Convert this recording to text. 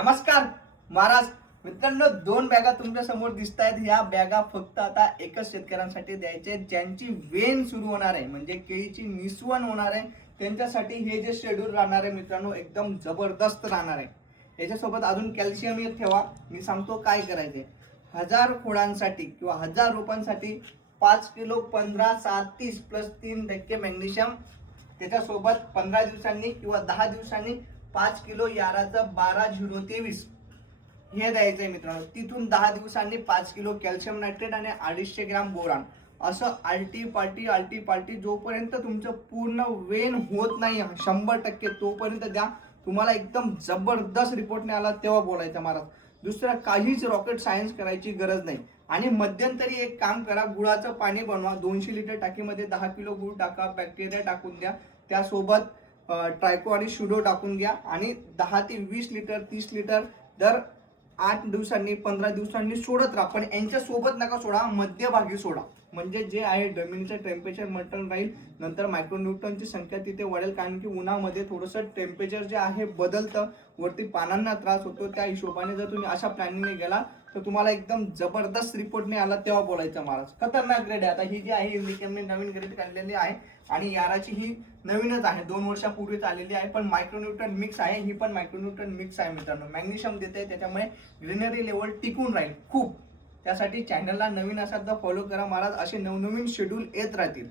नमस्कार महाराज मित्रांनो, दोन बॅगा तुमच्या समोर दिसत आहेत. ह्या बॅगा फक्त आता एकच शेतकऱ्यांसाठी द्यायचे, ज्यांची वेन सुरू होणार आहे, म्हणजे केळीची निसवण होणार आहे. त्यांच्यासाठी हे जे शेड्यूल राहणार आहे मित्रांनो, एकदम जबरदस्त राहणार आहे. याच्यासोबत अजून कॅल्शियम एक ठेवा. मी सांगतो काय करायचे. 1000 खोडांसाठी किंवा 1000 रोपांसाठी 5 किलो 15 7 30 प्लस 3% मॅग्नेशियम. त्याच्यासोबत 15 दिवसांनी किंवा 10 दिवसांनी 5 किलो याराचं 12-0-23 हे द्यायचंय मित्रांनो. तिथून 10 दिवसांनी 5 किलो कॅल्शियम नायट्रेट आणि 250 ग्राम बोरान. असं आल्टी पाल्टी जोपर्यंत तुमचं पूर्ण वेन होत नाही 100% तोपर्यंत द्या. तुम्हाला एकदम जबरदस्त रिपोर्ट नाही आला तेव्हा बोलायचं महाराज. दुसरं काहीच रॉकेट सायन्स करायची गरज नाही. आणि मध्यंतरी एक काम करा, गुळाचं पाणी बनवा. 200 लिटर टाकीमध्ये 10 किलो गुळ टाका, बॅक्टेरिया टाकून द्या. त्यासोबत ट्रायको आणि शुडो टाकून घ्या आणि 10 ते 20 लिटर 30 लिटर दर 8 दिवसांनी 15 दिवसांनी सोडत राहा. पण यांच्या सोबत नका सोडा, मध्यभागी सोडा. म्हणजे जे आहे जमिनीचं टेम्परेचर मेंटेन राहील. नंतर मायक्रोन्यूट्रॉनची संख्या तिथे वाढेल, कारण की उन्हामध्ये थोडंसं टेम्परेचर जे आहे बदलतं, वरती पानांना त्रास होतो. त्या हिशोबाने जर तुम्ही अशा प्लॅनिंगने गेला तर तुम्हाला एकदम जबरदस्त रिपोर्ट नाही आला तेव्हा बोलायचं महाराज. खतरनाक ग्रेड आहे. आता ही जी आहे इंडिकेमने नवीन ग्रेड काढलेली आहे आणि याराची ही नवीनच आहे, 2 वर्षापूर्वीच आलेली आहे. पण मायक्रोन्यूट्रॉन मिक्स आहे, ही पण मायक्रोन्यूट्रॉन मिक्स आहे मित्रांनो. मॅग्नेशियम देते, त्याच्यामुळे ग्रीनरी लेवल टिकून राहील खूप. त्यासाठी चॅनलला नवीन असाल तर फॉलो करा महाराज. असे नवनवीन शेड्यूल येत राहतील.